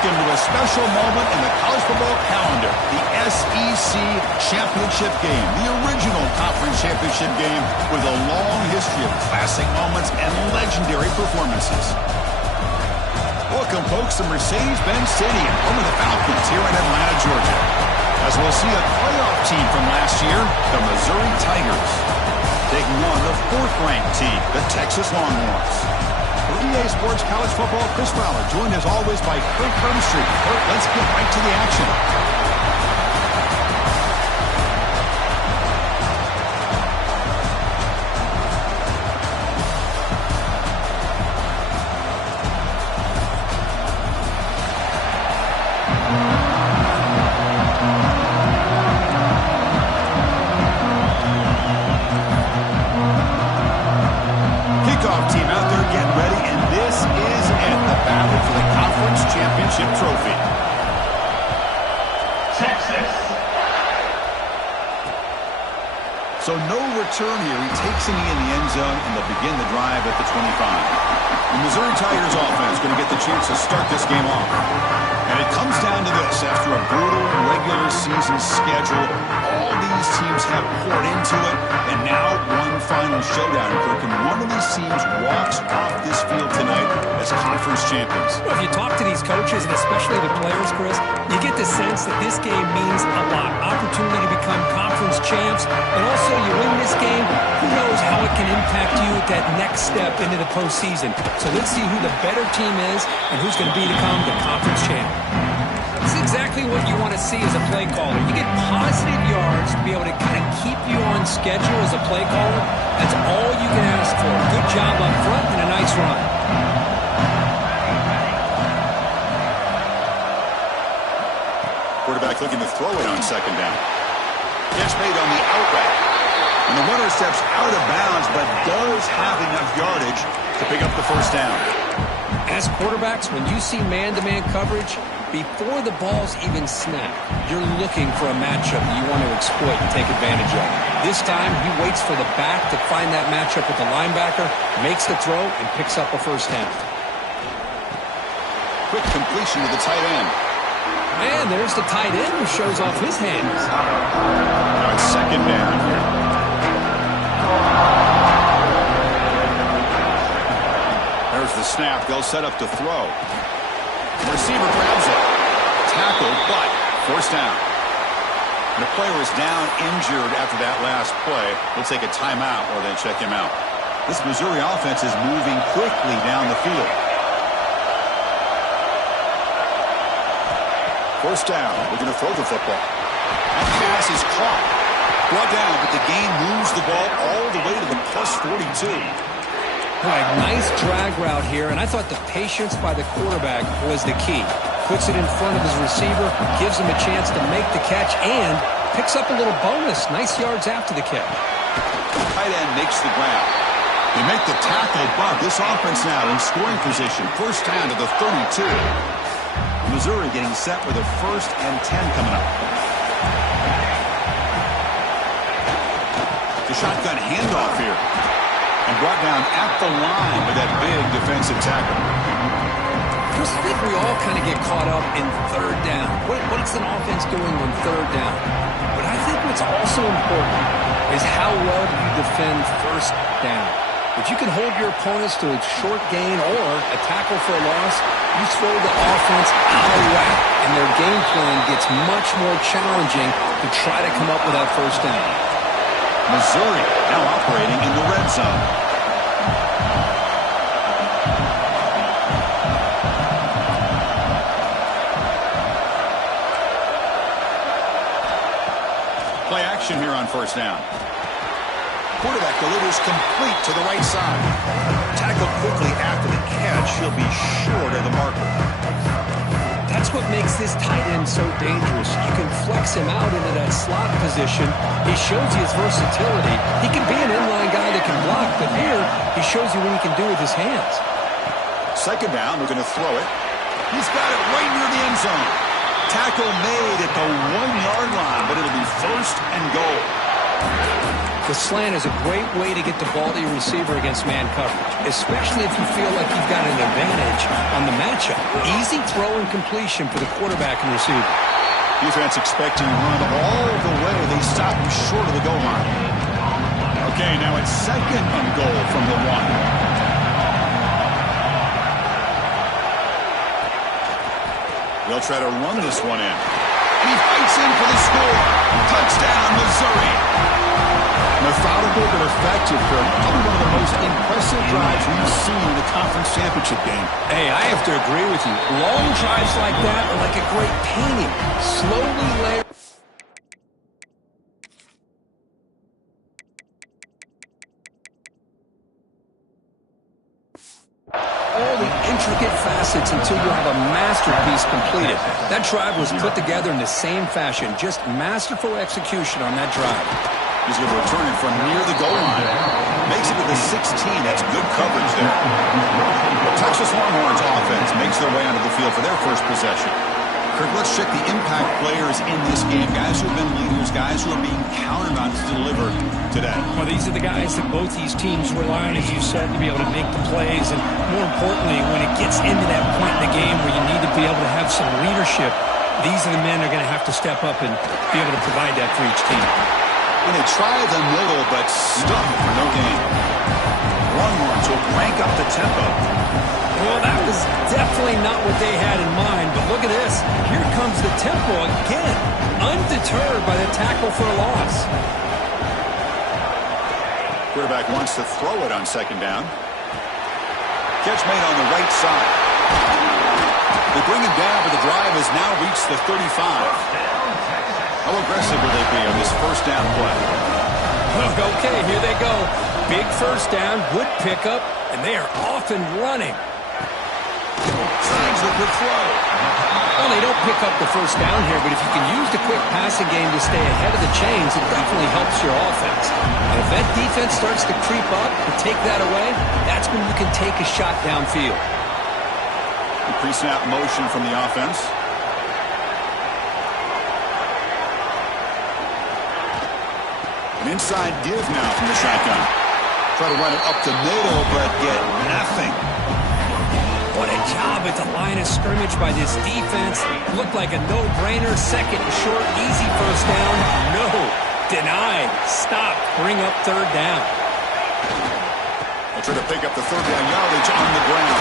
Welcome to a special moment in the college football calendar, the SEC Championship game, the original conference championship game with a long history of classic moments and legendary performances. Welcome, folks, to Mercedes-Benz Stadium, home of the Falcons here in Atlanta, Georgia, as we'll see a playoff team from last year, the Missouri Tigers, taking on the fourth-ranked team, the Texas Longhorns. For EA Sports College Football, Chris Fowler, joined as always by Kurt Street. Kurt, let's get right to the action. Trophy. Texas. So no return here. He takes a knee in the end zone, and they'll begin the drive at the 25. The Missouri Tigers offense going to get the chance to start this game off. And it comes down to this. After a brutal regular season schedule, all these teams have poured into it, and now one final showdown. And one of these teams walks off this field tonight as conference champions. Well, if you talk to these coaches, and especially the players, Chris, you get the sense that this game means a lot. Opportunity to become conference champs, and also you win this game, who knows how it can impact you at that next step into the postseason. So let's see who the better team is and who's going to become the conference champ. This is exactly what you want to see as a play caller. You get positive yards to be able to kind of keep you on schedule as a play caller. That's all you can ask for. Good job up front and a nice run. Quarterback looking to throw it on second down. Catch made on the out route. And the runner steps out of bounds, but does have enough yardage to pick up the first down. As quarterbacks, when you see man-to-man coverage, before the ball's even snapped, you're looking for a matchup that you want to exploit and take advantage of. This time, he waits for the back to find that matchup with the linebacker, makes the throw, and picks up a first down. Quick completion to the tight end. And there's the tight end who shows off his hands. Now it's second down here. There's the snap. They'll set up to throw. The receiver grabs it. Tackle, but first down. And the player is down injured after that last play. We'll take a timeout or then check him out. This Missouri offense is moving quickly down the field. First down. We're going to throw the football. That pass is caught. Brought down, but the game moves the ball all the way to the plus 42. All right, nice drag route here, and I thought the patience by the quarterback was the key. Puts it in front of his receiver, gives him a chance to make the catch, and picks up a little bonus. Nice yards after the catch. Tight end makes the grab. They make the tackle, but this offense now in scoring position. First down to the 32. Missouri getting set with a 1st and 10 coming up. The shotgun handoff here. And brought down at the line with that big defensive tackle. Chris, I think we all kind of get caught up in third down. What's an offense doing on third down? But I think what's also important is how well do you defend first down. If you can hold your opponents to a short gain or a tackle for a loss, you throw the offense out of whack, and their game plan gets much more challenging to try to come up with that first down. Missouri now operating in the red zone. Play action here on first down. Quarterback delivers complete to the right side. Tackled quickly after the catch. He'll be short of the marker. That's what makes this tight end so dangerous. You can flex him out into that slot position. He shows you his versatility. He can be an inline guy that can block, but here he shows you what he can do with his hands. Second down, we're going to throw it. He's got it right near the end zone. Tackle made at the 1-yard line, but it'll be first and goal. The slant is a great way to get the ball to your receiver against man coverage, especially if you feel like you've got an advantage on the matchup. Easy throw and completion for the quarterback and receiver. Defense expecting to run all the way. They stop him short of the goal line. Okay, now it's second and goal from the 1. They'll try to run this one in. And he fights in for the score. Touchdown, Missouri. Methodical but effective, Kirk. Probably one of the most impressive drives we've seen in the conference championship game. Hey, I have to agree with you. Long drives like that are like a great painting. Slowly layer. All the intricate facets until you have a masterpiece completed. That drive was put together in the same fashion. Just masterful execution on that drive. He's going to return it from near the goal line. Makes it to the 16. That's good coverage there. The Texas Longhorns offense makes their way onto the field for their first possession. Kirk, let's check the impact players in this game. Guys who have been leaders, guys who are being counted on to deliver today. Well, these are the guys that both these teams rely on, as you said, to be able to make the plays. And more importantly, when it gets into that point in the game where you need to be able to have some leadership, these are the men that are going to have to step up and be able to provide that for each team. And they try the middle, but stuck for no gain. Longhorns will crank up the tempo. Well, that was definitely not what they had in mind, but look at this. Here comes the tempo again, undeterred by the tackle for a loss. Quarterback wants to throw it on second down. Catch made on the right side. They bring him down, but the drive has now reached the 35. How aggressive will they be on this first down play? Okay, here they go. Big first down, good pickup, and they are off and running. Signs the quick throw. Well, they don't pick up the first down here, but if you can use the quick passing game to stay ahead of the chains, it definitely helps your offense. And if that defense starts to creep up and take that away, that's when you can take a shot downfield. The pre-snap motion from the offense. An inside give now from the shotgun. Try to run it up the middle, but get nothing. What a job at the line of scrimmage by this defense. Looked like a no-brainer. Second and short, easy first down. No. Denied. Stop. Bring up third down. They'll try to pick up the third down yardage on the ground.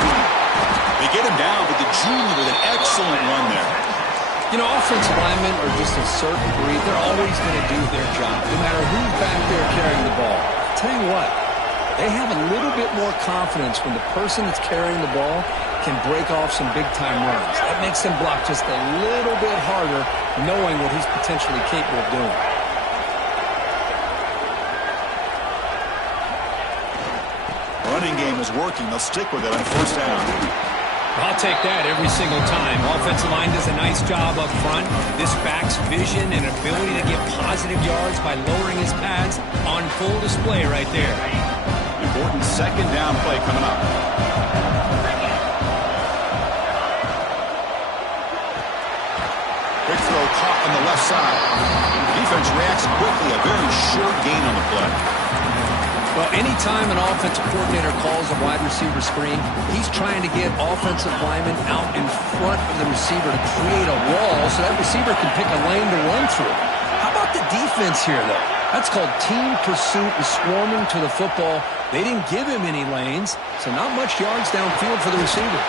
They get him down, but the junior with an excellent run there. You know, offensive linemen are just a certain breed. They're always going to do their job, no matter who's back there carrying the ball. I'll tell you what, they have a little bit more confidence when the person that's carrying the ball can break off some big-time runs. That makes them block just a little bit harder, knowing what he's potentially capable of doing. Running game is working. They'll stick with it on first down. I'll take that every single time. Offensive line does a nice job up front. This back's vision and ability to get positive yards by lowering his pads on full display right there. Important second down play coming up. Quick throw caught on the left side. Defense reacts quickly. A very short gain on the play. Well, anytime an offensive coordinator calls a wide receiver screen, he's trying to get offensive linemen out in front of the receiver to create a wall so that receiver can pick a lane to run through. How about the defense here, though? That's called team pursuit and swarming to the football. They didn't give him any lanes, so not much yards downfield for the receiver.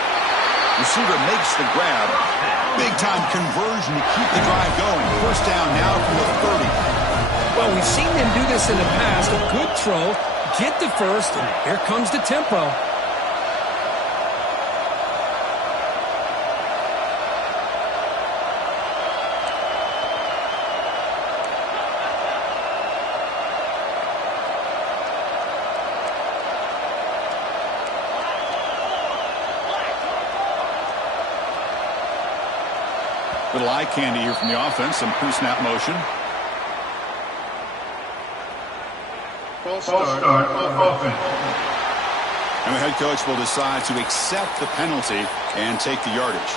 Receiver makes the grab. Big-time conversion to keep the drive going. First down now from the 30. Well, we've seen them do this in the past. A good throw, get the first, and here comes the tempo. Little eye candy here from the offense. Some pre-snap motion. False start offense. And the head coach will decide to accept the penalty and take the yardage.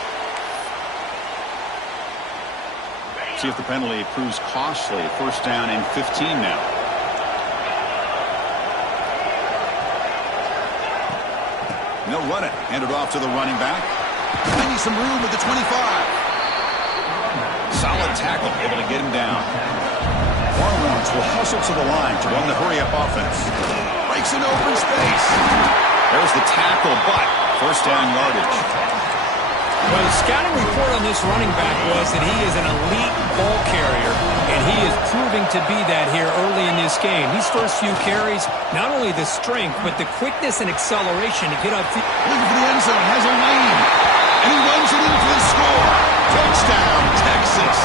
See if the penalty proves costly. First down and 15 now. And they'll run it. Hand it off to the running back. Finding some room at the 25. Solid tackle, able to get him down. Longhorns will hustle to the line to run the hurry-up offense. Breaks an open space. There's the tackle, but first down yardage. Well, the scouting report on this running back was that he is an elite ball carrier, and he is proving to be that here early in this game. These first few carries, not only the strength, but the quickness and acceleration to get upfield. Looking for the end zone, has a lane, and he runs it in for the score. Touchdown, Texas.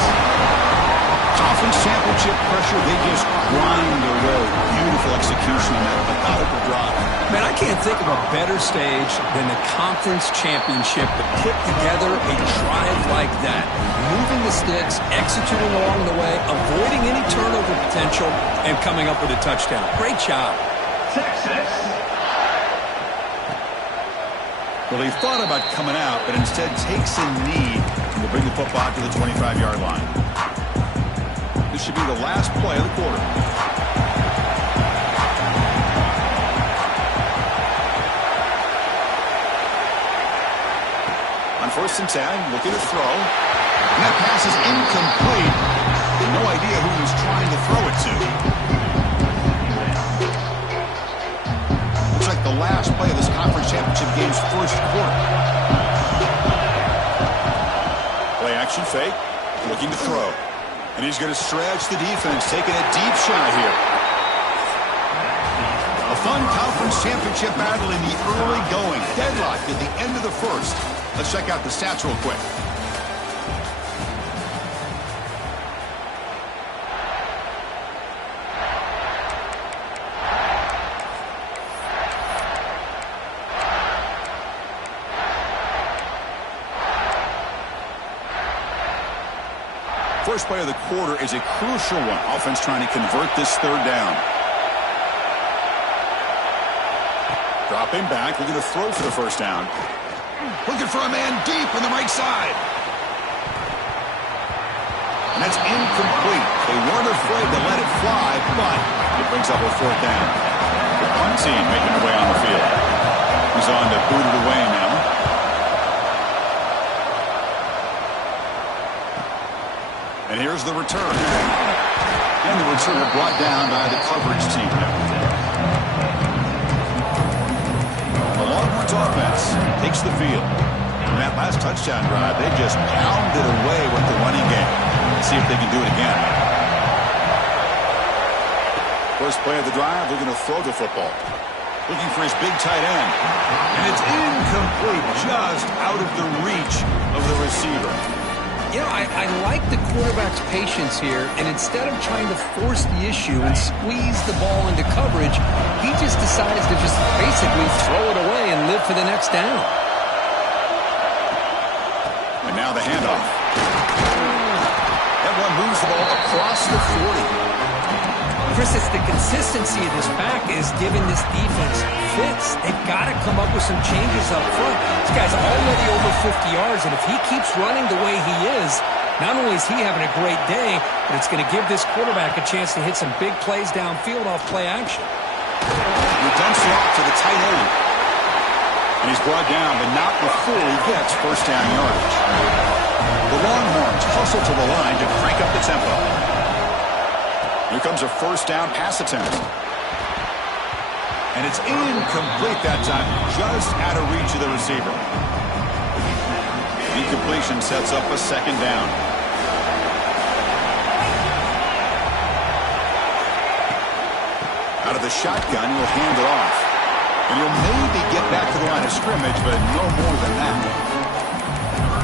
Conference championship pressure, they just grind away. Beautiful execution on that methodical drive. Man, I can't think of a better stage than the conference championship to put together a drive like that. Moving the sticks, executing along the way, avoiding any turnover potential, and coming up with a touchdown. Great job. Texas. Well, he thought about coming out, but instead takes a knee to bring the football to the 25-yard line. This should be the last play of the quarter. On 1st and 10, looking to throw. And that pass is incomplete. No idea who he's trying to throw it to. Looks like the last play of this conference championship game's first quarter. Play action fake. Looking to throw. And he's going to stretch the defense, taking a deep shot here. A fun conference championship battle in the early going. Deadlocked at the end of the first. Let's check out the stats real quick. First play of the quarter is a crucial one. Offense trying to convert this third down. Dropping back, looking to throw for the first down. Looking for a man deep on the right side. And that's incomplete. They weren't afraid to let it fly, but it brings up a fourth down. The punt team making their way on the field. He's on to boot it away now. And here's the return. And the returner brought down by the coverage team. The Longhorns offense takes the field. In that last touchdown drive, they just pounded away with the running game. Let's see if they can do it again. First play of the drive, they're going to throw the football. Looking for his big tight end. And it's incomplete, just out of the reach of the receiver. You know, I like the quarterback's patience here, and instead of trying to force the issue and squeeze the ball into coverage, he just decides to just basically throw it away and live for the next down. And now the handoff. That one moves the ball across the 40. Chris, it's the consistency of this back is giving this defense fits. They've got to come up with some changes up front. This guy's already over 50 yards, and if he keeps running the way he is, not only is he having a great day, but it's going to give this quarterback a chance to hit some big plays downfield off play action. He dumps it off to the tight end. And he's brought down, but not before he gets first down yardage. The Longhorns hustle to the line to crank up the tempo. Here comes a first down pass attempt. And it's incomplete that time, just out of reach of the receiver. Incompletion sets up a second down. Out of the shotgun, he'll hand it off. And he'll maybe get back to the line of scrimmage, but no more than that.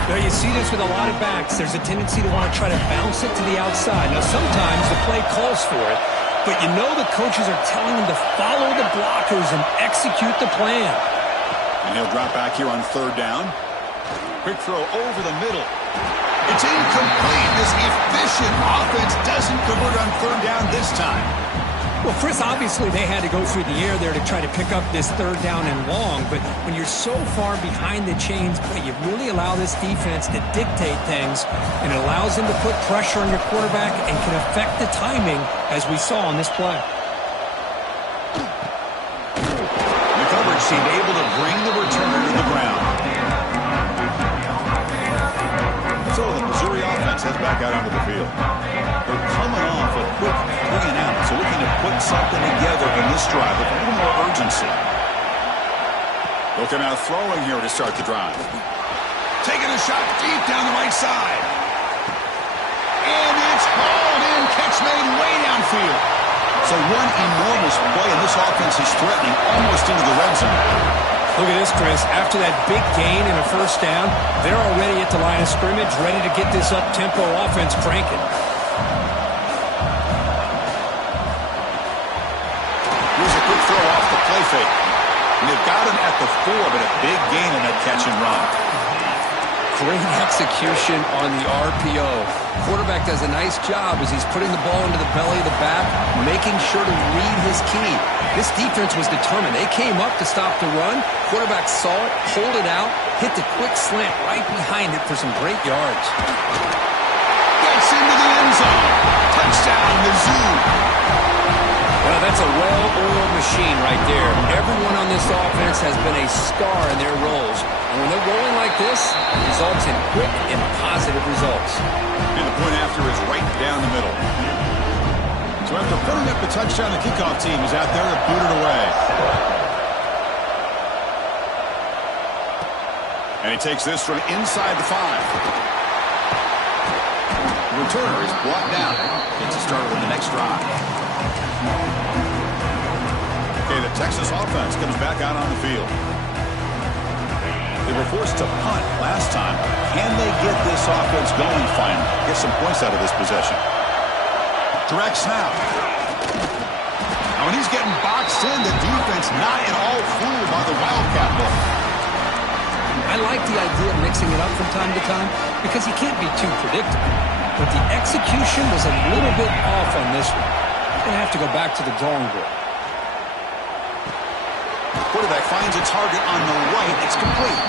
Now, you see this with a lot of backs. There's a tendency to want to try to bounce it to the outside. Now, sometimes the play calls for it, but you know the coaches are telling them to follow the blockers and execute the plan. And he'll drop back here on third down. Quick throw over the middle. It's incomplete. This efficient offense doesn't convert on third down this time. Well, Chris, obviously they had to go through the air there to try to pick up this third down and long, but when you're so far behind the chains, you really allow this defense to dictate things, and it allows them to put pressure on your quarterback and can affect the timing, as we saw on this play. The coverage team able to bring the return Missouri offense heads back out onto the field. They're coming off a quick 3-and-out, so looking to put something together in this drive with a little more urgency. Looking out throwing here to start the drive. Taking a shot deep down the right side. And it's hauled in. Catch made way downfield. So one enormous play, and this offense is threatening almost into the red zone. Look at this, Chris. After that big gain and a first down, they're already at the line of scrimmage, ready to get this up-tempo offense cranking. Here's a quick throw off the play fake. And they've got him at the 4, but a big gain on that catch and run. Great execution on the RPO. Quarterback does a nice job as he's putting the ball into the belly of the back, making sure to read his key. This defense was determined. They came up to stop the run. Quarterback saw it, pulled it out, hit the quick slant right behind it for some great yards. Gets into the end zone. Touchdown, Mizzou. Well, that's a well-oiled machine right there. Everyone on this offense has been a star in their roles. And when they're rolling like this, it results in quick and positive results. And the point after is right down the middle. So after putting up the touchdown, the kickoff team is out there to boot it away. And he takes this from inside the 5. The returner is brought down. Gets a start with the next drive. Okay, the Texas offense comes back out on the field. They were forced to punt last time. Can they get this offense going finally? Get some points out of this possession. Direct snap. Now, when he's getting boxed in, the defense not at all fooled by the Wildcat look. I like the idea of mixing it up from time to time because you can't be too predictable. But the execution was a little bit off on this one. Going to have to go back to the drawing board. Quarterback finds a target on the right. It's complete.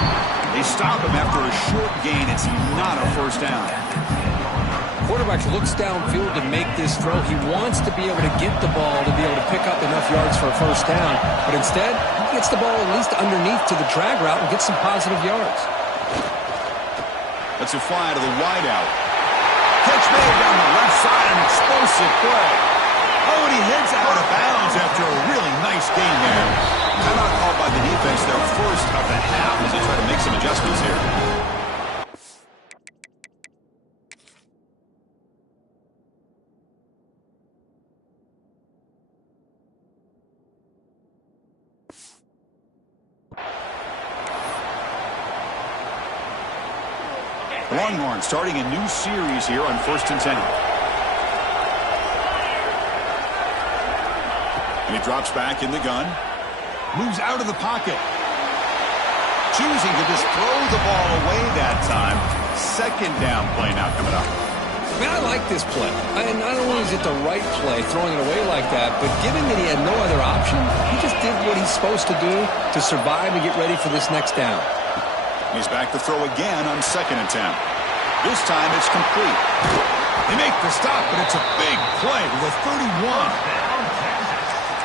They stop him after a short gain. It's not a first down. Quarterback looks downfield to make this throw. He wants to be able to get the ball to be able to pick up enough yards for a first down. But instead, he gets the ball at least underneath to the drag route and gets some positive yards. That's a fly to the wideout. Catch made down the left side. An explosive play. Oh, and he heads out of bounds after a really nice gain there. Timeout called by the defense, their first of the half, as they try to make some adjustments here. Longhorn starting a new series here on 1st and 10. And he drops back in the gun. Moves out of the pocket. Choosing to just throw the ball away that time. Second down play now coming up. Man, I like this play. And not only is it the right play, throwing it away like that, but given that he had no other option, he just did what he's supposed to do to survive and get ready for this next down. He's back to throw again on 2nd and 10. This time it's complete. They make the stop, but it's a big play with a 31.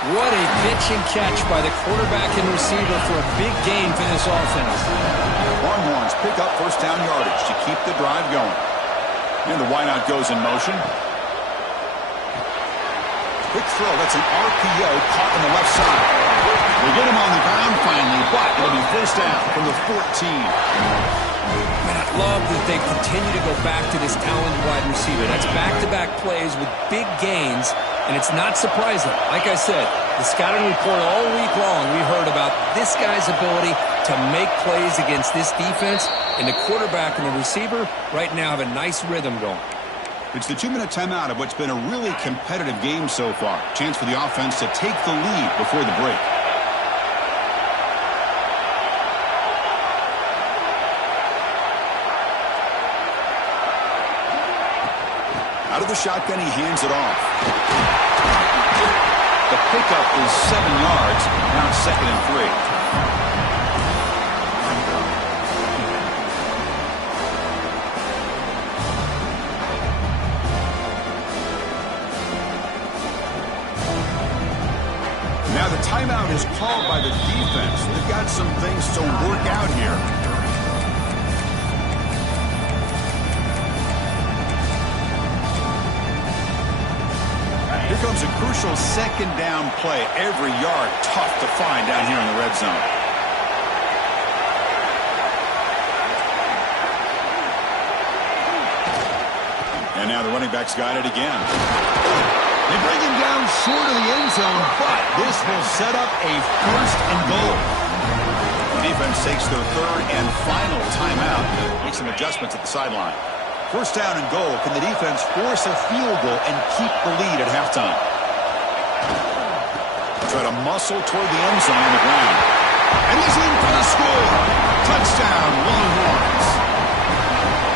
What a pitch and catch by the quarterback and receiver for a big gain for this offense. Longhorns pick up first down yardage to keep the drive going. And the wideout goes in motion. Quick throw. That's an RPO caught on the left side. They get him on the ground finally, but it'll be first down from the 14. Man, I love that they continue to go back to this talented wide receiver. That's back-to-back plays with big gains. And it's not surprising. Like I said, the scouting report all week long, we heard about this guy's ability to make plays against this defense. And the quarterback and the receiver right now have a nice rhythm going. It's the 2-minute timeout of what's been a really competitive game so far. Chance for the offense to take the lead before the break. Out of the shotgun, he hands it off. The pickup is 7 yards. Now it's 2nd and 3. Now the timeout is called by the defense. They've got some things to work out here. becomes a crucial second down play. Every yard tough to find down here in the red zone. And now the running back's got it again. They bring him down short of the end zone, but this will set up a first and goal. The defense takes their third and final timeout. Make some adjustments at the sideline. First down and goal. Can the defense force a field goal and keep the lead at halftime? Try to muscle toward the end zone on the ground. And he's in for the score. Touchdown, Longhorns.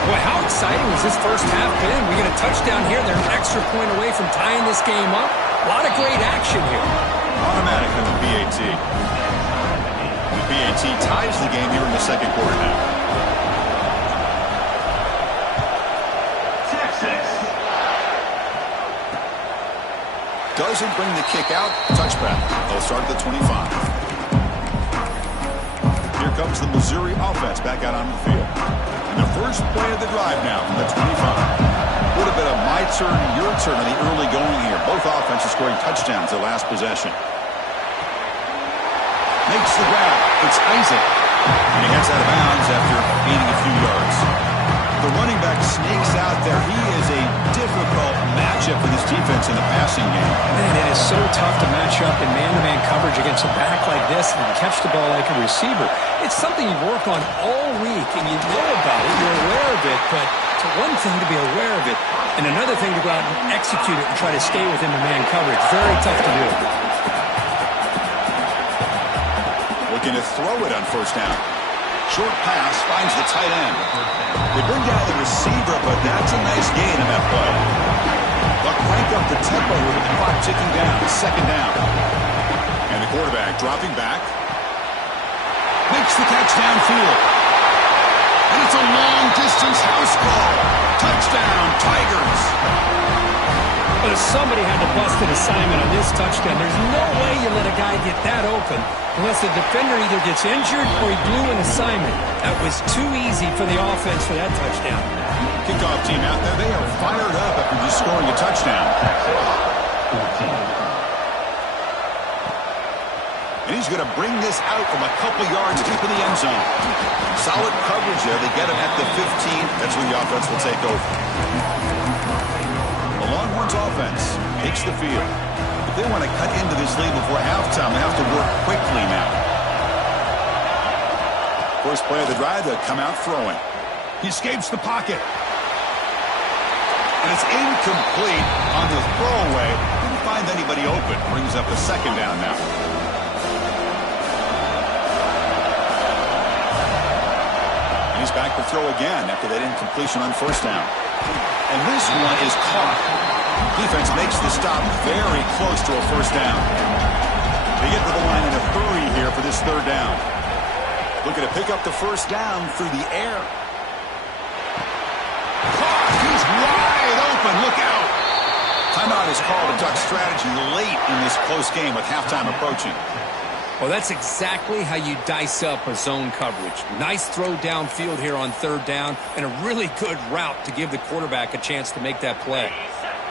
Boy, how exciting has this first half been? We get a touchdown here. They're an extra point away from tying this game up. A lot of great action here. Automatic on the PAT. The PAT ties the game here in the second quarter now. Doesn't bring the kick out. Touchback. They'll start at the 25. Here comes the Missouri offense back out on the field. And the first play of the drive now from the 25. A little bit of my turn, your turn in the early going here. Both offenses scoring touchdowns their last possession. Makes the grab. It's Isaac. And he heads out of bounds after gaining a few yards. The running back sneaks out there. He is a difficult matchup for this defense in the passing game. Man, it is so tough to match up in man-to-man coverage against a back like this and catch the ball like a receiver. It's something you work on all week, and you know about it. You're aware of it, but it's one thing to be aware of it, and another thing to go out and execute it and try to stay within the man coverage. Very tough to do. Looking to throw it on first down. Short pass finds the tight end. They bring down the receiver, but that's a nice gain in that play. They'll crank up the tempo with the clock ticking down. Second down. And the quarterback dropping back. Makes the catch downfield. And it's a long-distance house call. Touchdown, Tigers. But if somebody had to bust an assignment on this touchdown, there's no way you let a guy get that open unless the defender either gets injured or he blew an assignment. That was too easy for the offense for that touchdown. Kickoff team out there, they are fired up after just scoring a touchdown. And he's going to bring this out from a couple yards deep in the end zone. Solid coverage there. They get him at the 15. That's when the offense will take over. The Longhorns offense takes the field. If they want to cut into this lead before halftime, they have to work quickly now. First play of the drive, they'll come out throwing. He escapes the pocket. And it's incomplete on the throwaway. Didn't find anybody open. Brings up a second down now. And he's back to throw again after that incompletion on first down. And this one is caught. Defense makes the stop very close to a first down. They get to the line in a hurry here for this third down. Looking to pick up the first down through the air. Caught! He's wide open. Look out! Timeout is called to duck strategy late in this close game with halftime approaching. Well, that's exactly how you dice up a zone coverage. Nice throw downfield here on third down, and a really good route to give the quarterback a chance to make that play.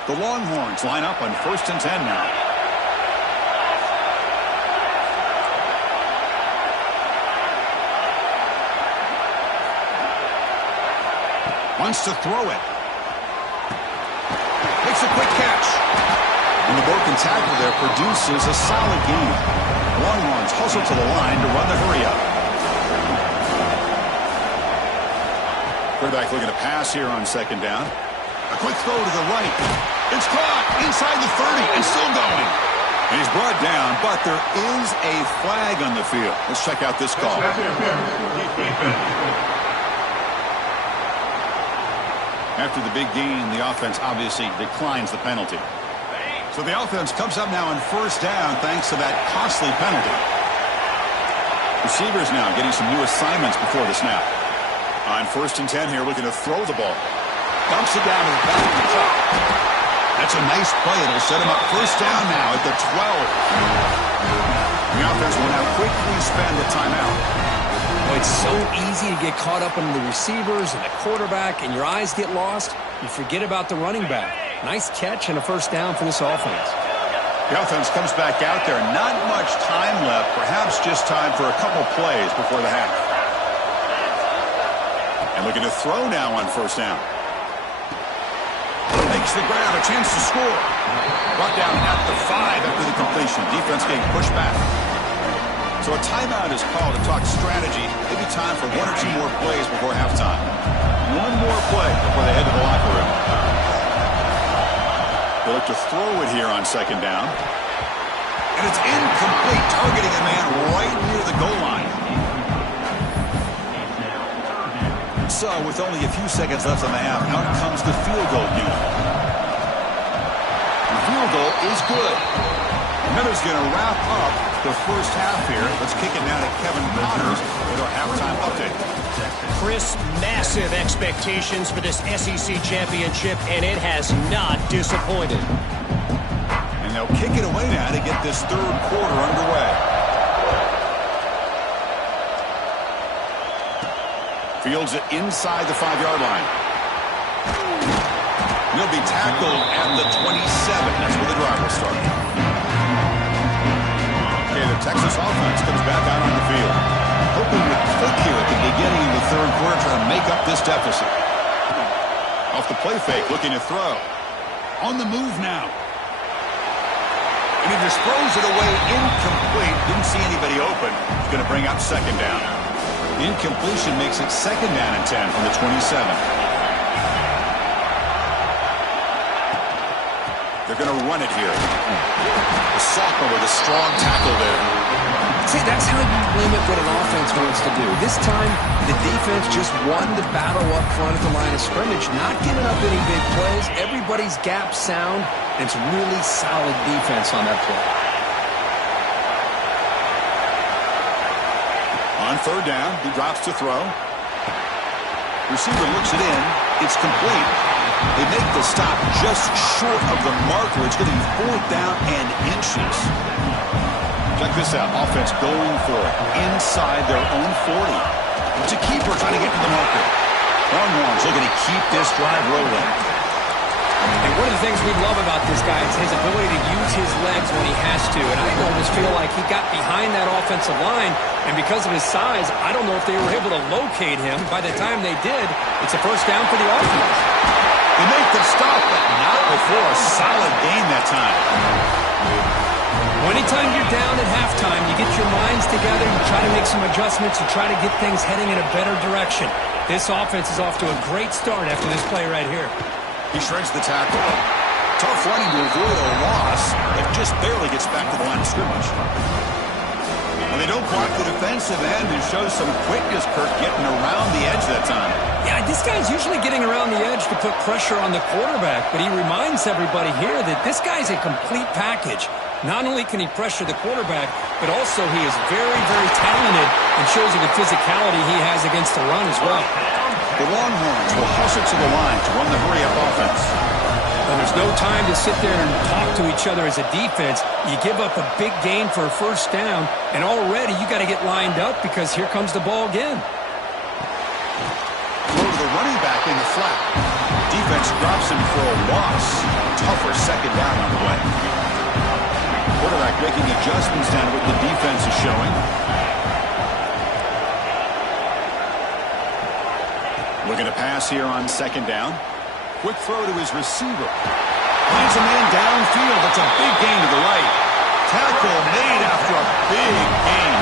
The Longhorns line up on 1st and 10 now. Wants to throw it. Makes a quick catch. And the broken tackle there produces a solid gain. Longhorns hustle to the line to run the hurry up. Quarterback looking to pass here on second down. A quick throw to the right. It's caught inside the 30 and still going. And he's brought down, but there is a flag on the field. Let's check out this call. After the big gain, the offense obviously declines the penalty. So the offense comes up now on first down thanks to that costly penalty. Receivers now getting some new assignments before the snap. On 1st and 10 here, looking to throw the ball. Dumps it down to the back of the top. That's a nice play. It'll set him up first down now at the 12. The offense will now quickly spend the timeout. Well, it's so easy to get caught up in the receivers and the quarterback, and your eyes get lost. You forget about the running back. Nice catch and a first down for this offense. The offense comes back out there. Not much time left. Perhaps just time for a couple plays before the half. And looking to throw now on first down. Makes the grab, a chance to score. Brought down at the 5 after the completion. Defense getting pushed back. So a timeout is called to talk strategy. Maybe time for 1 or 2 more plays before halftime. 1 more play before they head to the locker room. They look to throw it here on second down. And it's incomplete, targeting a man right near the goal line. So with only a few seconds left on the half, out comes the field goal unit. The field goal is good. Miller's going to wrap up the first half here. Let's kick it now to Kevin Connors with our halftime update. Chris, massive expectations for this SEC championship, and it has not disappointed. And they'll kick it away now to get this third quarter underway. Fields it inside the 5-yard line. He'll be tackled at the 27. That's where the drive will start. Okay, the Texas offense comes back out on the field. Hoping to click here at the beginning of the third quarter, trying to make up this deficit. Off the play fake, looking to throw. On the move now. And he just throws it away incomplete. Didn't see anybody open. He's going to bring up second down. The incompletion makes it second down and 10 from the 27. They're going to run it here. The sophomore with a strong tackle there. See, that's how you limit what an offense wants to do. This time, the defense just won the battle up front at the line of scrimmage, not giving up any big plays. Everybody's gap sound, and it's really solid defense on that play. On third down, he drops to throw. Receiver looks it in. It's complete. They make the stop just short of the marker. It's going to be 4th down and inches. Check this out. Offense going for it inside their own 40. It's a keeper trying to get to the marker. Longhorns looking to keep this drive rolling. And one of the things we love about this guy is his ability to use his legs when he has to. And I almost feel like he got behind that offensive line, and because of his size, I don't know if they were able to locate him. By the time they did, it's a first down for the offense. They make the stop, but not before a solid gain that time. Anytime you're down at halftime, you get your minds together, you try to make some adjustments, you try to get things heading in a better direction. This offense is off to a great start after this play right here. He shreds the tackle. Tough running to avoid a loss, but just barely gets back to the line of scrimmage. And they don't block the defensive end and show some quickness, Kirk, getting around the edge that time. Yeah, this guy's usually getting around the edge to put pressure on the quarterback, but he reminds everybody here that this guy's a complete package. Not only can he pressure the quarterback, but also he is very, very talented and shows you the physicality he has against the run as well. The Longhorns will hustle to the line to run the hurry-up offense. And there's no time to sit there and talk to each other as a defense. You give up a big gain for a first down, and already you got to get lined up because here comes the ball again. Throw to the running back in the flat. Defense drops him for a loss. Tougher second down on the way. Quarterback making adjustments down to what the defense is showing. Looking to pass here on second down. Quick throw to his receiver. Finds a man downfield. That's a big gain to the right. Tackle made after a big gain.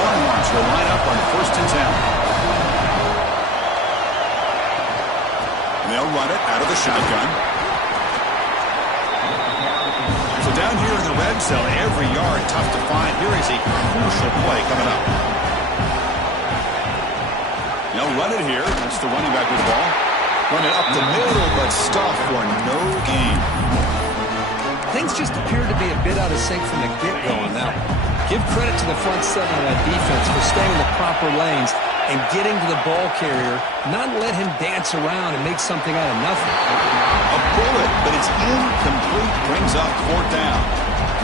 Longhorns will line up on 1st and 10. And they'll run it out of the shotgun. So down here in the red zone, every yard tough to find. Here is a crucial play coming up. They'll run it here. That's the running back with the ball. Run it up the middle, but stop for no gain. Things just appeared to be a bit out of sync from the get-go on that one. Give credit to the front seven of that defense for staying in the proper lanes and getting to the ball carrier, not let him dance around and make something out of nothing. A bullet, but it's incomplete, brings up 4th down.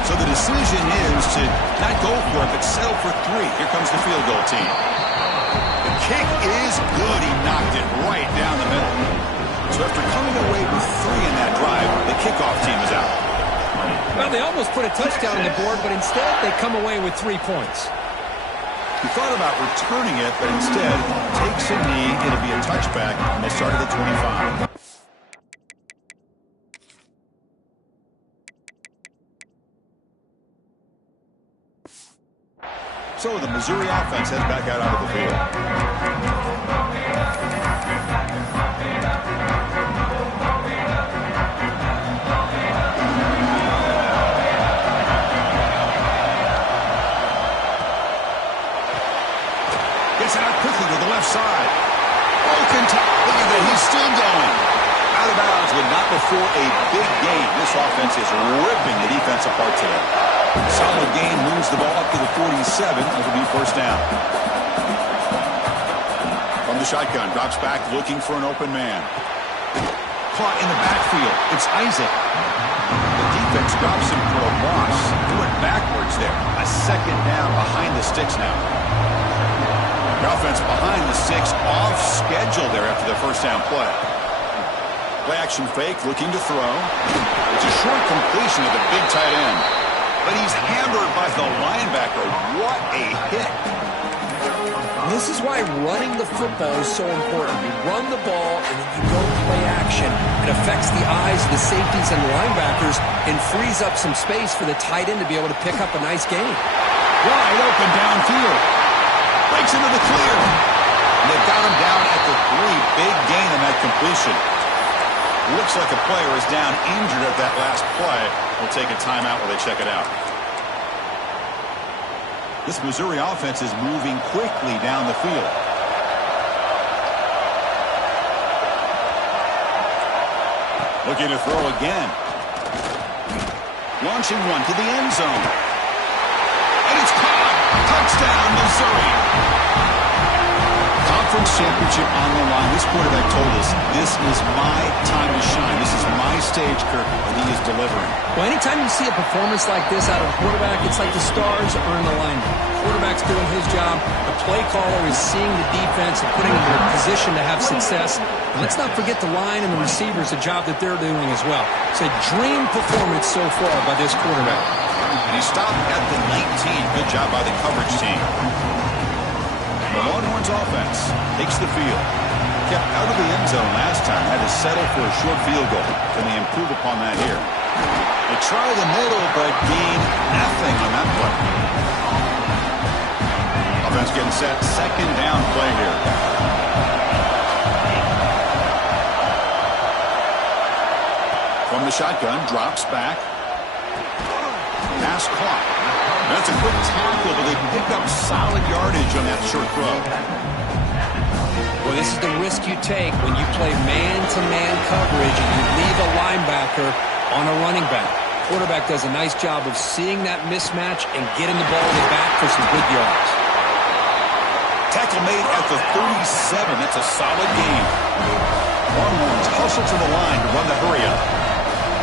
So the decision is to not go for it, but settle for 3. Here comes the field goal team. The kick is good. He knocked it right down the middle. So after coming away with 3 in that drive, the kickoff team is out. Well, they almost put a touchdown on the board, but instead they come away with 3 points. He thought about returning it, but instead takes a knee. It'll be a touchback, and they'll start at the 25. So the Missouri offense heads back out onto the field. Gets it out quickly to the left side. Broken tackle. Look at that. He's still going. Out of bounds, but not before a big gain. This offense is ripping the defense apart today. Solid gain, moves the ball up to the 47. It'll be first down. From the shotgun, drops back looking for an open man. Caught in the backfield. It's Isaac. The defense drops him for a loss. He went backwards there. A second down behind the sticks now. The offense behind the sticks, off schedule there after the first down play. Play action fake, looking to throw. It's a short completion of the big tight end. But he's hammered by the linebacker. What a hit. This is why running the football is so important. You run the ball, and then you go play action. It affects the eyes of the safeties and linebackers and frees up some space for the tight end to be able to pick up a nice gain. Wide open downfield. Breaks into the clear. And they've got him down at the 3. Big gain on that completion. Looks like a player is down injured at that last play. We'll take a timeout while they check it out. This Missouri offense is moving quickly down the field. Looking to throw again. Launching one to the end zone. And it's caught. Touchdown, Missouri. Conference championship on the line. This quarterback told us, this is my time to shine. This is my stage, Kirk, and he is delivering. Well, anytime you see a performance like this out of a quarterback, it's like the stars are in alignment. The quarterback's doing his job. The play caller is seeing the defense and putting them in a position to have success. And let's not forget the line and the receivers, the job that they're doing as well. It's a dream performance so far by this quarterback. And he stopped at the 19. Good job by the coverage team. The Longhorns offense takes the field. Kept out of the end zone last time. Had to settle for a short field goal. Can they improve upon that here? They try the middle, but gain nothing on that play. Offense getting set. Second down play here. From the shotgun, drops back. Pass clock. That's a quick tackle, but they pick up solid yardage on that short throw. Well, this is the risk you take when you play man-to-man coverage and you leave a linebacker on a running back. Quarterback does a nice job of seeing that mismatch and getting the ball in the back for some good yards. Tackle made at the 37. That's a solid gain. Longhorns hustle to the line to run the hurry-up.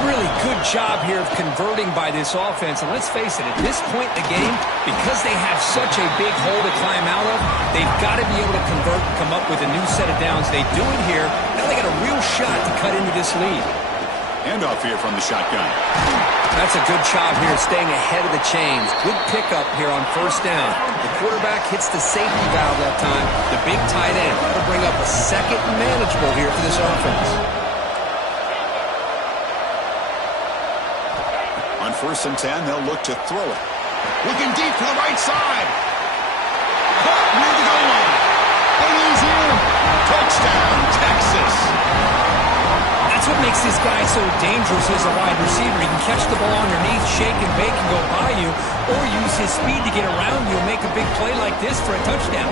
Really good job here of converting by this offense. And let's face it, at this point in the game, because they have such a big hole to climb out of, they've got to be able to convert and come up with a new set of downs. They do it here. Now they got a real shot to cut into this lead. Handoff here from the shotgun. That's a good job here, staying ahead of the chains. Good pickup here on first down. The quarterback hits the safety valve that time. The big tight end. That'll bring up a second and manageable here for this offense. On 1st and 10, they'll look to throw it. Looking deep to the right side. Caught near the goal line. And he's in. Touchdown, Texas. That's what makes this guy so dangerous as a wide receiver. He can catch the ball underneath, shake and bake and go by you, or use his speed to get around you and make a big play like this for a touchdown.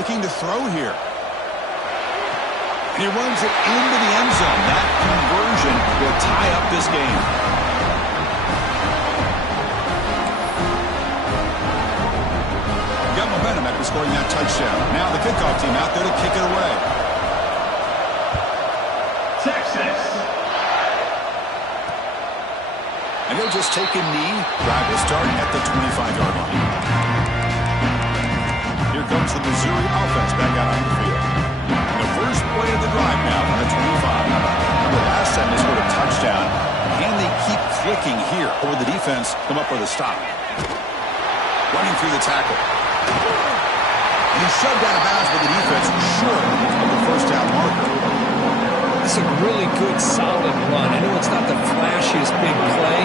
Looking to throw here. And he runs it into the end zone. That conversion will tie up this game. Got momentum after scoring that touchdown. Now the kickoff team out there to kick it away. Texas. And he'll just take a knee. Drive will start at the 25-yard line. Here comes the Missouri offense back out on the field. The first play of the drive now from the 25. The last time they scored a defense come up with a stop. Running through the tackle. And he's shoved out of bounds with the defense short of the first down marker. It's a really good, solid run. I know it's not the flashiest big play,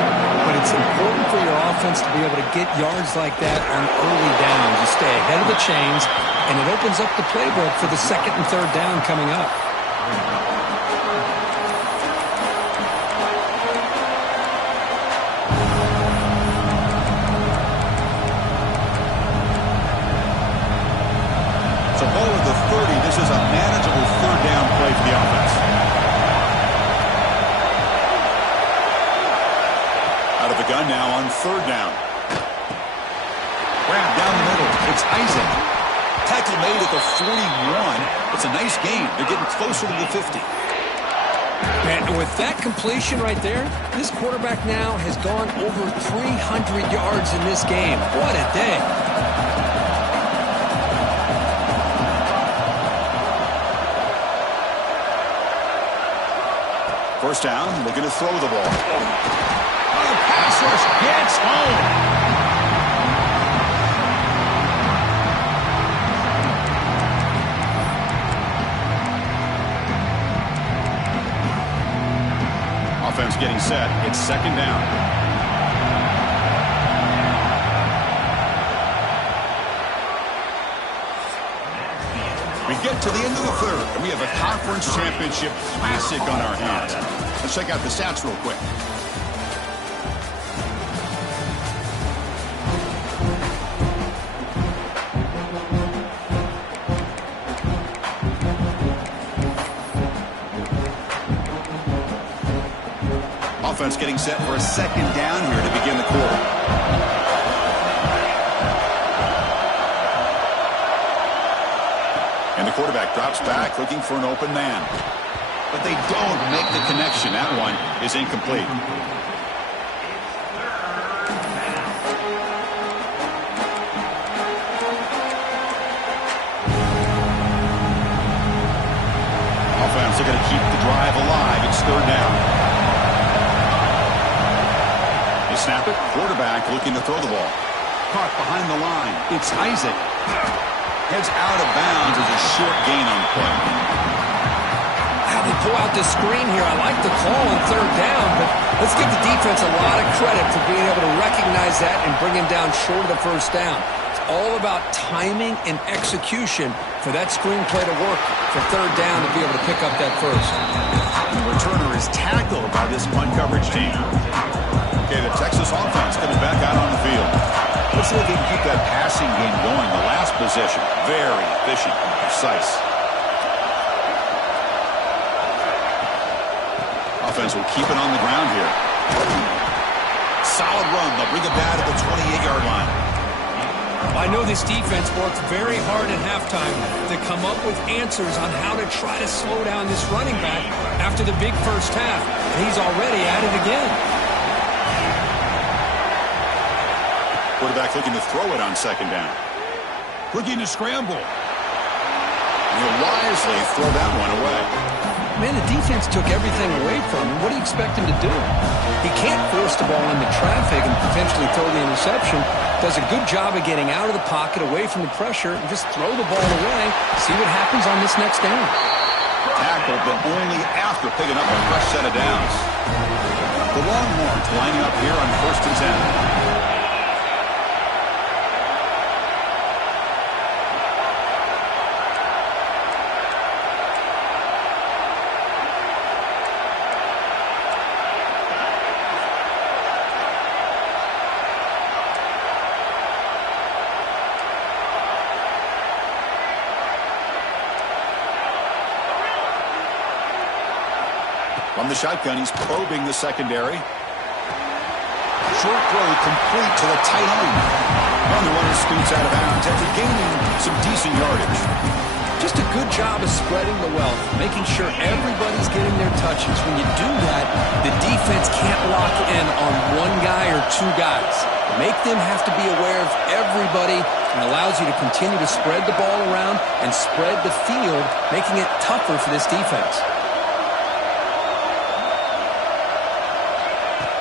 but it's important for your offense to be able to get yards like that on early downs. You stay ahead of the chains, and it opens up the playbook for the second and third down coming up. So ball at the 30. This is a manageable third down play for the offense. Out of the gun now on third down. Grab down the middle. It's Isaac. Tackle made at the 41. It's a nice gain. They're getting closer to the 50. And with that completion right there, this quarterback now has gone over 300 yards in this game. What a day. First down, looking to throw the ball. Oh, the pass rush gets home. Offense getting set. It's second down. We get to the end of the third, and we have a conference championship classic on our hands. Let's check out the stats real quick. Offense getting set for a second down here to begin the quarter. And the quarterback drops back, looking for an open man. But they don't make the connection. That one is incomplete. Offense are going to keep the drive alive. It's third down. They snap it. Quarterback looking to throw the ball. Caught behind the line. It's Isaac. Heads out of bounds as a short gain on play. They pull out the screen here. I like the call on third down, but let's give the defense a lot of credit for being able to recognize that and bring him down short of the first down. It's all about timing and execution for that screenplay to work for third down to be able to pick up that first. The returner is tackled by this punt coverage team. Okay, the Texas offense coming back out on the field. Let's see if they can keep that passing game going. The last possession, very efficient and precise. Offense will keep it on the ground here. Solid run. They'll bring it back at the 28-yard line. I know this defense worked very hard at halftime to come up with answers on how to try to slow down this running back after the big first half. And he's already at it again. Quarterback looking to throw it on second down. Looking to scramble. And he'll wisely throw that one away. Man, the defense took everything away from him. What do you expect him to do? He can't force the ball into traffic and potentially throw the interception. Does a good job of getting out of the pocket, away from the pressure, and just throw the ball away. See what happens on this next down. Tackled, but only after picking up a fresh set of downs. The Longhorns lining up here on 1st and 10. From the shotgun, he's probing the secondary. Short throw complete to the tight end. And the runner scoots out of bounds after gaining some decent yardage. Just a good job of spreading the wealth, making sure everybody's getting their touches. When you do that, the defense can't lock in on one guy or two guys. Make them have to be aware of everybody, and allows you to continue to spread the ball around and spread the field, making it tougher for this defense.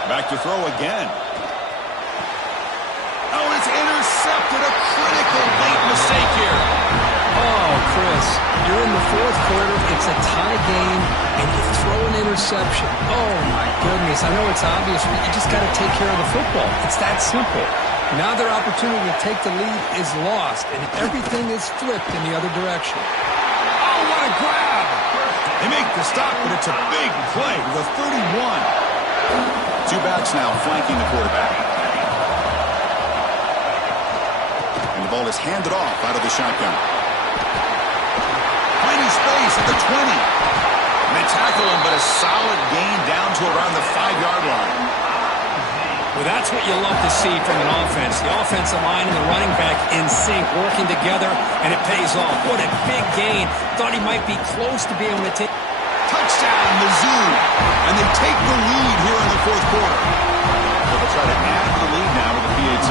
Back to throw again. stake here. Oh, Chris, you're in the fourth quarter. It's a tie game, and you throw an interception. Oh, my goodness. I know it's obvious, but you just got to take care of the football. It's that simple. Now their opportunity to take the lead is lost, and everything is flipped in the other direction. Oh, what a grab! They make the stop, but it's a big play with a 31. Two backs now flanking the quarterback. And the ball is handed off out of the shotgun. Finding space at the 20. And they tackle him, but a solid gain down to around the 5-yard line. Well, that's what you love to see from an offense. The offensive line and the running back in sync, working together, and it pays off. What a big gain. Thought he might be close to being able to take. Touchdown, Mizzou. And they take the lead here in the fourth quarter. They'll try to add to the lead now with the PAT.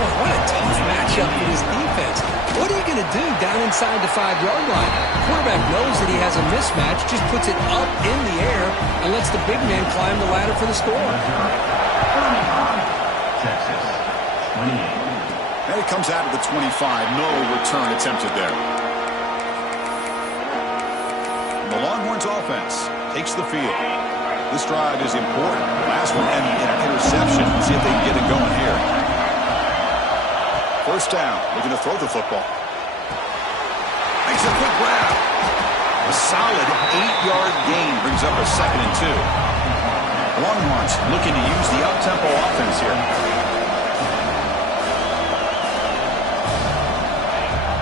Boy, what a tough matchup for this defense. What are you going to do down inside the 5-yard line? Quarterback knows that he has a mismatch, just puts it up in the air and lets the big man climb the ladder for the score. Texas, 28. And it comes out of the 25. No return attempted there. The Longhorns offense takes the field. This drive is important. The last one ended in an interception. Let's see if they can get it going here. First down. Looking to throw the football. Makes a quick grab. A solid 8-yard gain brings up a 2nd and 2. Longhorns looking to use the up-tempo offense here.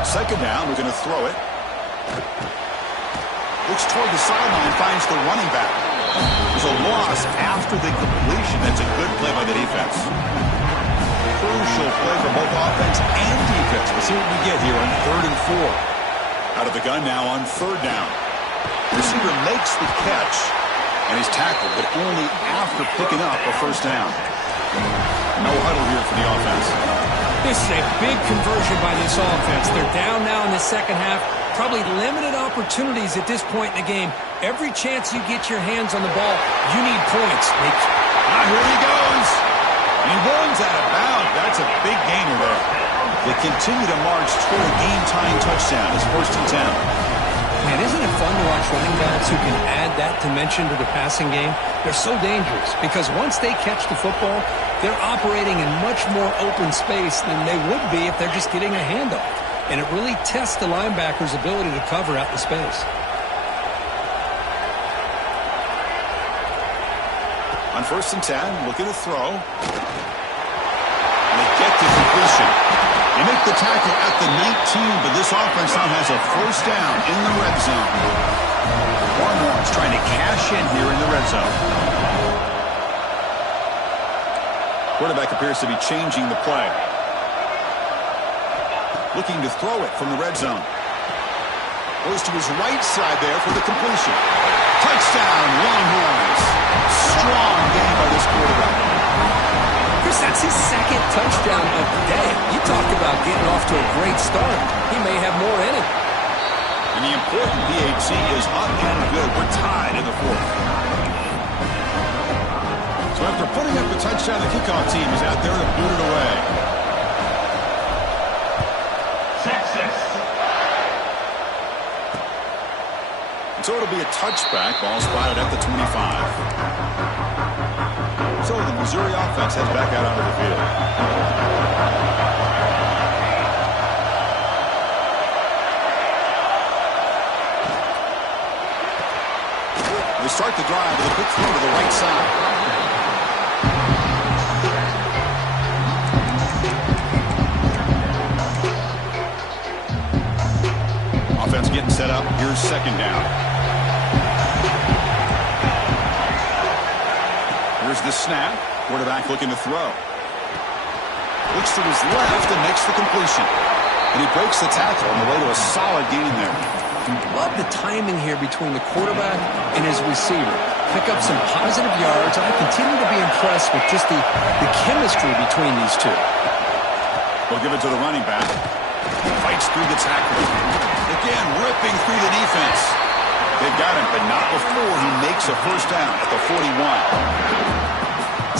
Second down. We're going to throw it. Looks toward the sideline, finds the running back. There's a loss after the completion. That's a good play by the defense. Crucial play for both offense and defense. We'll see what we get here on 3rd and 4. Out of the gun now on 3rd down. Receiver makes the catch and is tackled, but only after picking up a first down. No huddle here for the offense. This is a big conversion by this offense. They're down now in the second half. Probably limited opportunities at this point in the game. Every chance you get your hands on the ball, you need points. Here he goes. He runs out of bounds. That's a big gainer there. They continue to march toward a game-tying touchdown. It's 1st and 10. Man, isn't it fun to watch running backs who can add that dimension to the passing game? They're so dangerous because once they catch the football, they're operating in much more open space than they would be if they're just getting a handoff. And it really tests the linebacker's ability to cover out the space. On 1st and 10, looking to throw. And they get to completion. They make the tackle at the 19, but this offense now has a first down in the red zone. Longhorns trying to cash in here in the red zone. Quarterback appears to be changing the play. Looking to throw it from the red zone. Goes to his right side there for the completion. Touchdown, Longhorns. Strong game by this quarterback. Chris, that's his 2nd touchdown of the day. You talk about getting off to a great start. He may have more in it. And the important PAT is up and good. We're tied in the 4th. So after putting up the touchdown, the kickoff team is out there to boot it away. So it'll be a touchback. Ball spotted at the 25. So the Missouri offense heads back out onto the field. They start the drive with a quick throw to the right side. Offense getting set up. Here's 2nd down. Here's the snap. Quarterback looking to throw. Looks to his left and makes the completion. And he breaks the tackle on the way to a solid gain there. Love the timing here between the quarterback and his receiver. Pick up some positive yards. I continue to be impressed with just the chemistry between these two. We'll give it to the running back. Fights through the tackle. Again, ripping through the defense. They've got him, but not before he makes a first down at the 41.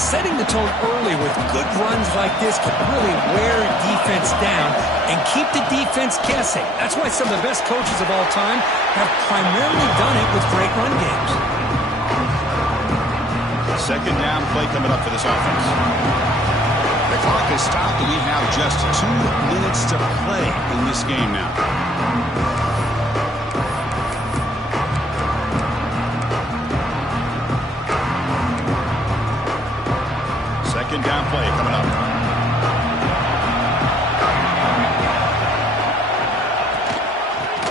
Setting the tone early with good runs like this can really wear defense down and keep the defense guessing. That's why some of the best coaches of all time have primarily done it with great run games. Second down play coming up for this offense. The clock is stopped, and we have just 2 minutes to play in this game now. Second down play coming up.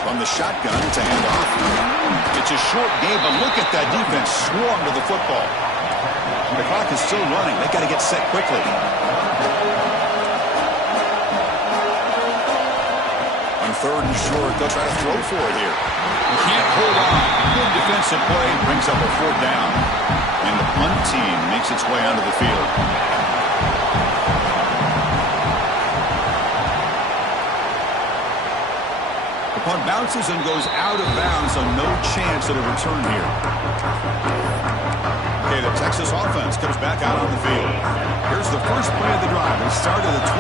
From the shotgun, it's a handoff. It's a short game, but look at that defense swarm to the football. The clock is still running. They got to get set quickly. On third and short, they'll try to throw for it here. Can't hold on. Good defensive play brings up a 4th down. And the punt team makes its way onto the field. The punt bounces and goes out of bounds, so no chance at a return here. Okay, the Texas offense comes back out on the field. Here's the first play of the drive. They started at 28.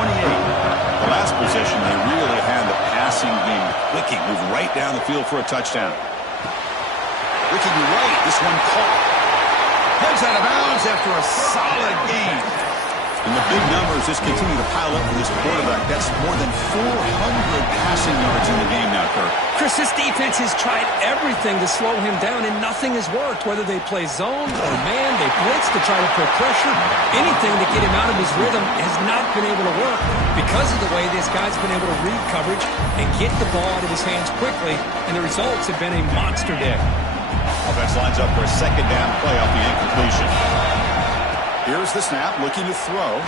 The last possession, they really had the passing game clicking. Move right down the field for a touchdown. Looking right, this one caught. Heads out of bounds after a solid game. And the big numbers just continue to pile up for this quarterback. That's more than 400 passing yards in the game now, Kirk. Chris, this defense has tried everything to slow him down, and nothing has worked. Whether they play zone or man, they blitz to try to put pressure. Anything to get him out of his rhythm has not been able to work because of the way this guy's been able to read coverage and get the ball out of his hands quickly, and the results have been a monster day. Offense lines up for a second down play off the incompletion. Here's the snap, looking to throw.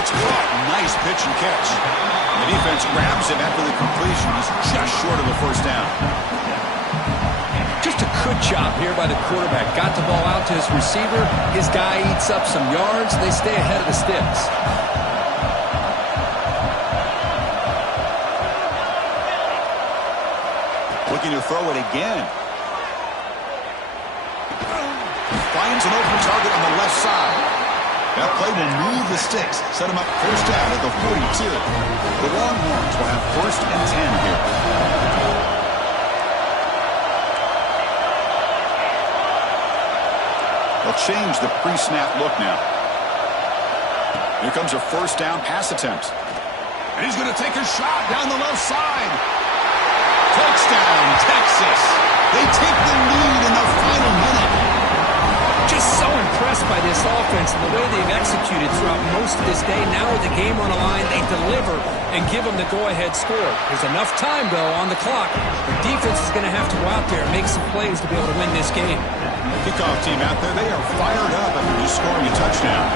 It's caught. Nice pitch and catch. The defense grabs him after the completion. He's just short of a 1st down. Just a good job here by the quarterback. Got the ball out to his receiver. His guy eats up some yards. They stay ahead of the sticks. Looking to throw it again. Finds an open target on the left side. That play will move the sticks. Set him up 1st down at the 42. The Longhorns will have 1st and 10 here. They'll change the pre-snap look now. Here comes a 1st down pass attempt. And he's going to take a shot down the left side. Touchdown, Texas. They take the lead in the final minute. Just so impressed by this offense and the way they've executed throughout most of this day. Now with the game on the line, they deliver and give them the go-ahead score. There's enough time, though, on the clock. The defense is going to have to go out there and make some plays to be able to win this game. The kickoff team out there, they are fired up after just scoring a touchdown.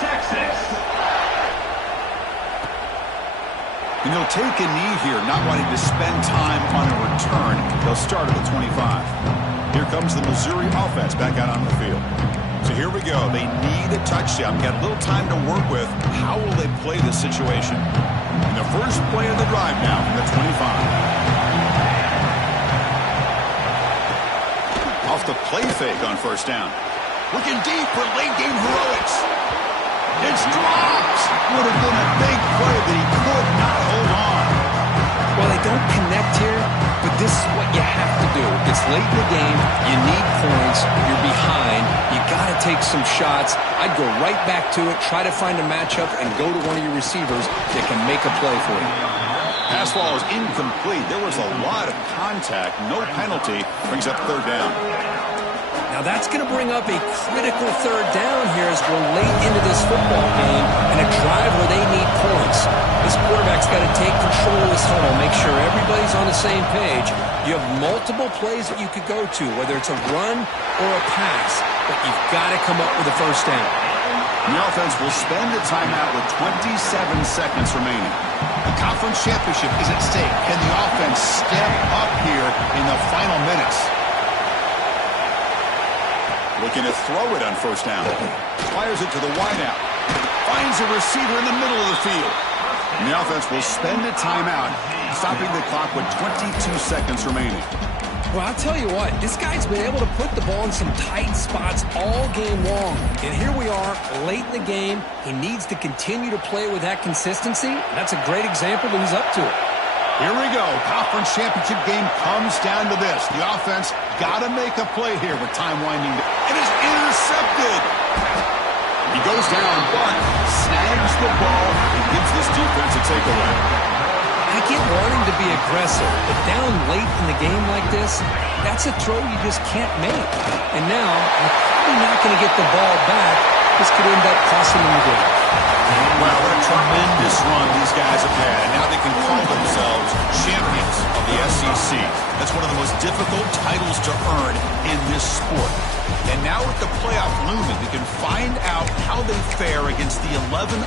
Texas. And they'll take a knee here, not wanting to spend time on a return. They'll start at the 25. Here comes the Missouri offense back out on the field. So here we go. They need a touchdown. Got a little time to work with. How will they play this situation? And the first play of the drive now from the 25. Off the play fake on 1st down. Looking deep for late game heroics. It's dropped. Would have been a big play, but he could not hold on. Well, they don't connect here, but this is what you have to do. It's late in the game. You need points. You're behind. You got to take some shots. I'd go right back to it, try to find a matchup, and go to one of your receivers that can make a play for you. Pass ball is incomplete. There was a lot of contact. No penalty. Brings up 3rd down. Now that's going to bring up a critical 3rd down here as we're late into this football game and a drive where they need points. This quarterback's got to take control of this huddle, make sure everybody's on the same page. You have multiple plays that you could go to, whether it's a run or a pass, but you've got to come up with a 1st down. The offense will spend a timeout with 27 seconds remaining. The conference championship is at stake. Can the offense step up here in the final minutes? Looking to throw it on 1st down. Fires it to the wideout. Finds a receiver in the middle of the field. And the offense will spend a timeout, stopping the clock with 22 seconds remaining. Well, I'll tell you what, this guy's been able to put the ball in some tight spots all game long. And here we are, late in the game. He needs to continue to play with that consistency. That's a great example that he's up to it. Here we go. Conference championship game comes down to this. The offense got to make a play here with time winding down. It is intercepted. He goes down, but snags the ball and gives this defense a takeaway. I get wanting to be aggressive, but down late in the game like this, that's a throw you just can't make. And now, you're probably not going to get the ball back. This could end up costing him the game. Wow, what a tremendous run these guys have had. And now they can call themselves champions of the SEC. That's one of the most difficult titles to earn in this sport. And now with the playoff looming, we can find out how they fare against the 11.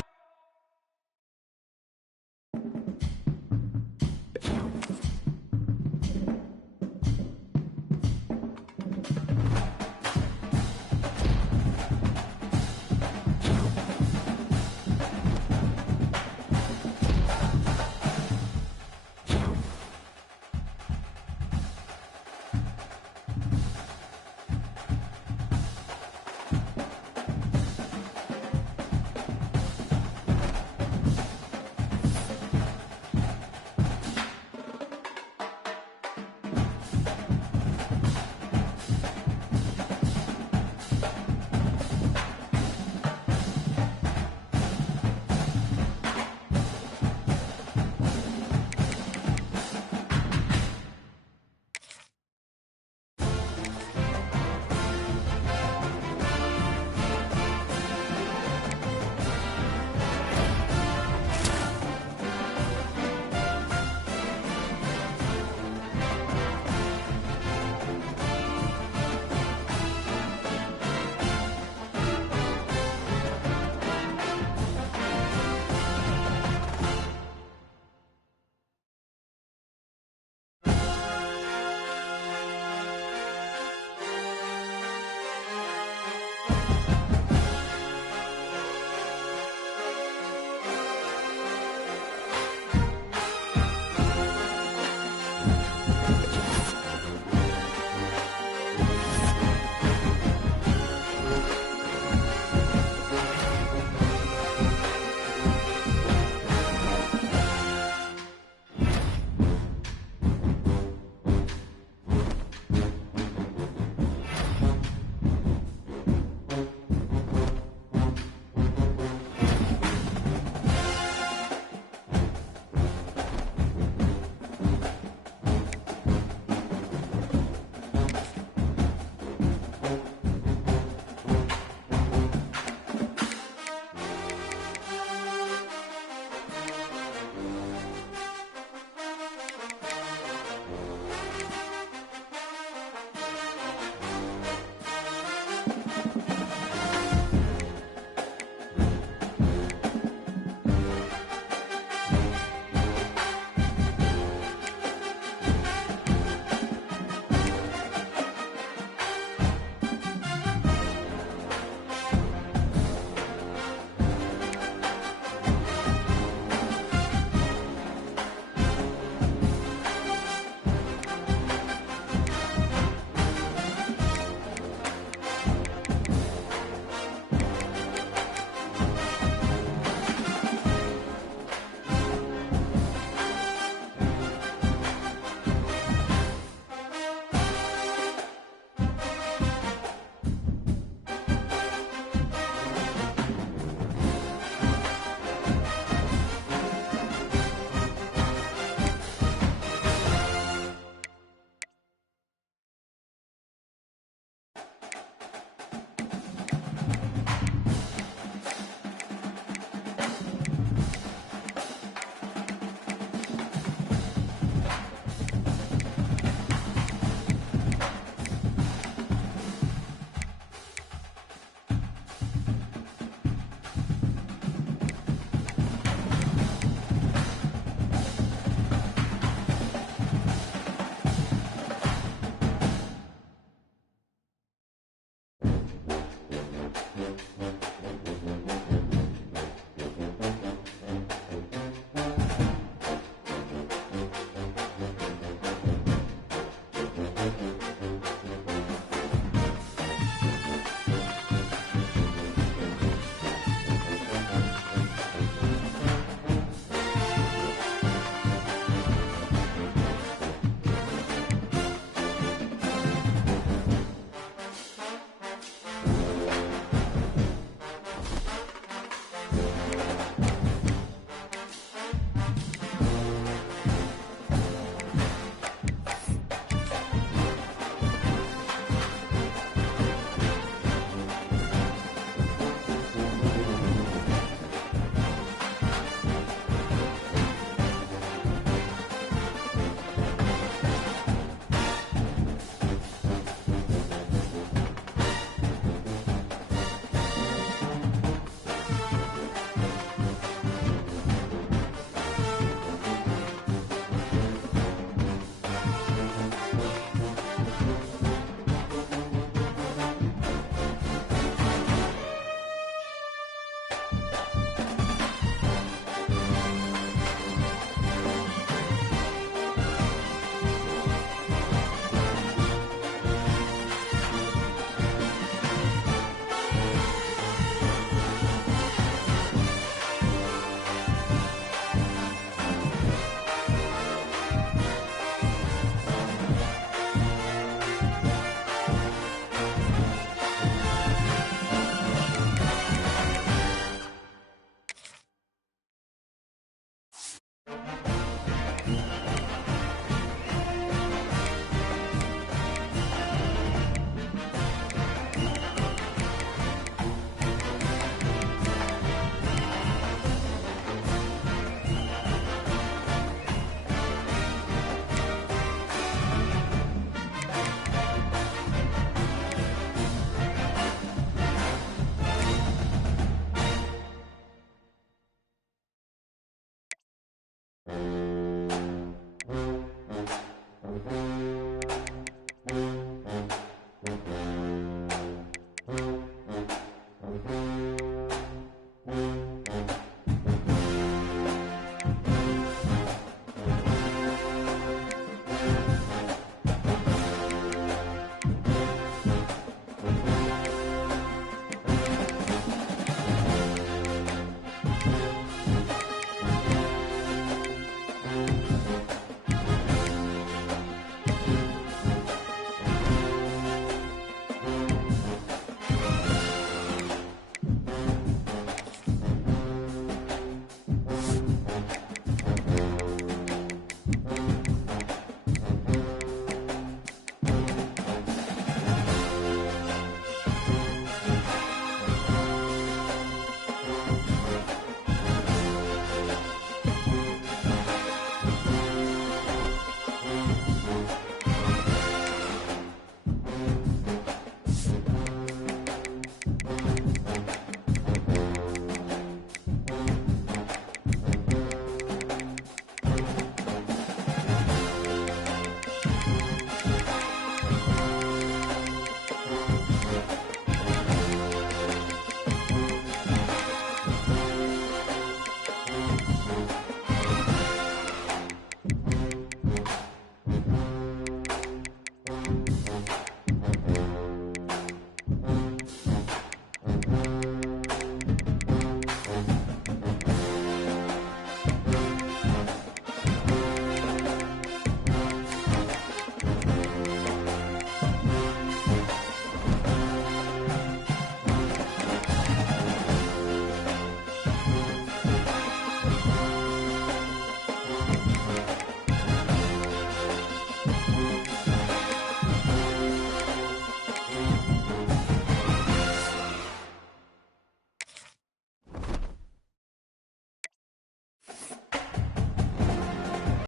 you.